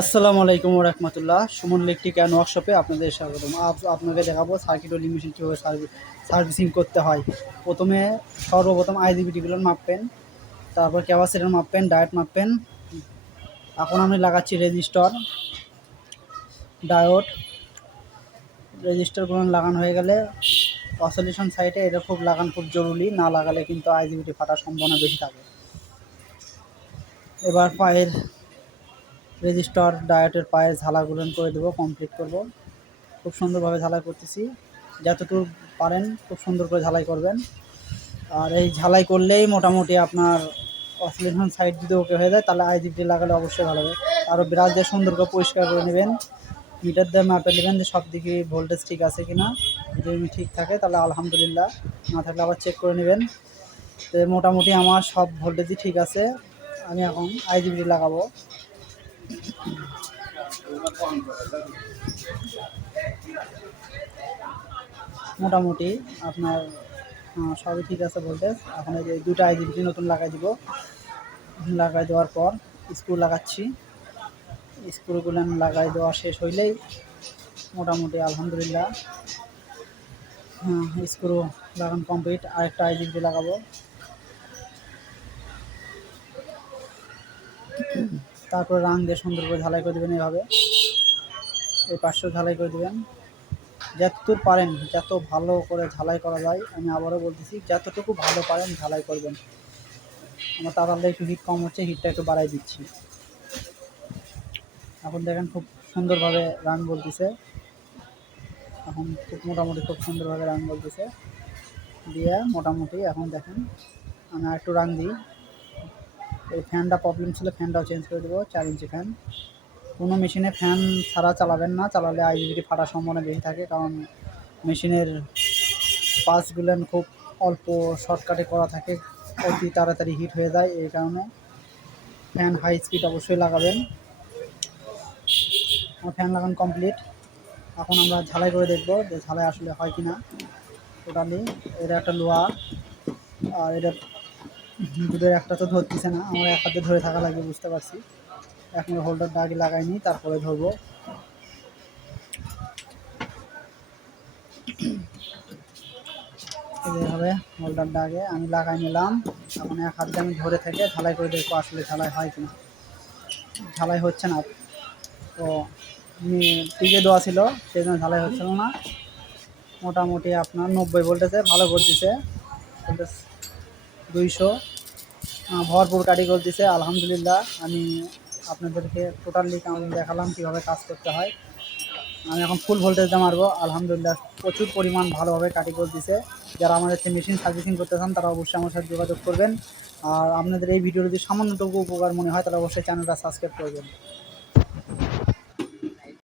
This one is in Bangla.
আসসালামু আলাইকুম রহমতুল্লাহ। সুমন ইলেকট্রিক অ্যান্ড ওয়ার্কশপে আপনাদের স্বাগতম। আপনাকে দেখাবো সার্কিট ওয়েল্ডিং মেশিন কীভাবে সার্ভিসিং করতে হয়। প্রথমে সর্বপ্রথম আইজিবিটিগুলো মাপবেন, তারপর ক্যাপাসিটার মাপবেন ডায়েট মাপবেন। এখন আমি লাগাচ্ছি রেজিস্টর ডায়োড রেজিস্টারগুলো লাগানো হয়ে গেলে অসলিউশন সাইটে এটা খুব লাগান খুব জরুরি, না লাগালে কিন্তু আইজিবিটি ফাটার সম্ভাবনা বেশি থাকে। এবার পায়ের রেজিস্টার, ডায়েটের পায়ের ঝালাগুলো করে দেবো কমপ্লিট করব। খুব সুন্দরভাবে ঝালাই করতেছি। যতটুকু পারেন খুব সুন্দর করে ঝালাই করবেন। আর এই ঝালাই করলেই মোটামুটি আপনার অসলিউশন সাইড যদি ওকে হয়ে যায়, তাহলে আইজিপি লাগালে অবশ্যই ভালো হবে। আরও বিরাজ দিয়ে সুন্দর করে পরিষ্কার করে নেবেন। মিটার দিয়ে মাপে নেবেন যে সব দিকে ভোল্টেজ ঠিক আছে কি না যদি ঠিক থাকে, তাহলে আলহামদুলিল্লাহ। না থাকলে আবার চেক করে নেবেন। তো মোটামুটি আমার সব ভোল্টেজই ঠিক আছে। আমি এখন আইজিবি লাগাবো। মোটামুটি আপনার সবই ঠিক আছে বলতে। এখন এই যে দুটো আইজিবিটি নতুন লাগাই দিব। লাগাই দেওয়ার পর স্ক্রু লাগাচ্ছি। স্ক্রুগুলো লাগাই দেওয়া শেষ হইলেই মোটামুটি আলহামদুলিল্লাহ স্ক্রু লাগানো কমপ্লিট আরেকটা আইজিবিটি লাগাবো। তারপর রাং দিয়ে সুন্দর করে ঝালাই করে দেবেন এইভাবে এই পাশেও ঝালাই করে দেবেন। যতদূর পারেন, যত ভালো করে ঝালাই করা যায়, আমি আবারও বলতেছি, যতটুকু ভালো পারেন ঝালাই করবেন। আমার তাড়াতাড়ি একটু হিট কম হচ্ছে হিটটা একটু বাড়াই দিচ্ছি। এখন দেখেন খুব সুন্দরভাবে রান বলতেছে। এখন খুব মোটামুটি খুব সুন্দরভাবে রান বলতেছে। দিয়ে মোটামুটি এখন দেখেন, আমি আর একটু রান দিই। এই ফ্যানটা প্রবলেম ছিল, ফ্যানটাও চেঞ্জ করে দেবো, চার ইঞ্চি ফ্যান কোনো মেশিনে ফ্যান ছাড়া চালাবেন না, চালালে আইজিবিটি ফাটার সম্ভাবনা বেশি থাকে, কারণ মেশিনের পাসগুলো খুব অল্প শর্টকাটে করা থাকে, অতি তাড়াতাড়ি হিট হয়ে যায়, এই কারণে ফ্যান হাই স্পিড অবশ্যই লাগাবেন। আমার ফ্যান লাগানো কমপ্লিট এখন আমরা ঝালাই করে দেখব যে ঝালাই আসলে হয় কি না টোটালি এটা একটা লোহা আর এটা দুধের একটা তো ধরতেছে না, আমার এক হাতে ধরে থাকা লাগবে, বুঝতে পারছি। এখন হোল্ডারটা আগে লাগাইনি, তারপরে ধরবো। এইভাবে হোল্ডারটা আগে আমি লাগাই নিলাম। এখন এক হাতে আমি ধরে থেকে ঝালাই করে দেখব আসলে ঝালাই হয় কিনা। ঝালাই হচ্ছে না। তো টিকে দেওয়া ছিল, সেই জন্য ঝালাই হচ্ছিল না। মোটামুটি আপনার নব্বই ভোল্টেজে ভালো করতেছে দুইশো। ভরপুর কাটি করতেছে আলহামদুলিল্লাহ। আমি আপনাদেরকে টোটালি দেখালাম, কীভাবে কাজ করতে হয়। আমি এখন ফুল ভোল্টেজটা মারবো। আলহামদুলিল্লাহ, প্রচুর পরিমাণ ভালোভাবে কাটি করতেছে যারা আমাদের হচ্ছে মেশিন সার্ভিসিং করতে চান, তারা অবশ্যই আমার সাথে যোগাযোগ করবেন। আর আপনাদের এই ভিডিও যদি সামান্যটুকু উপকার মনে হয়, তাহলে অবশ্যই চ্যানেলটা সাবস্ক্রাইব করবেন।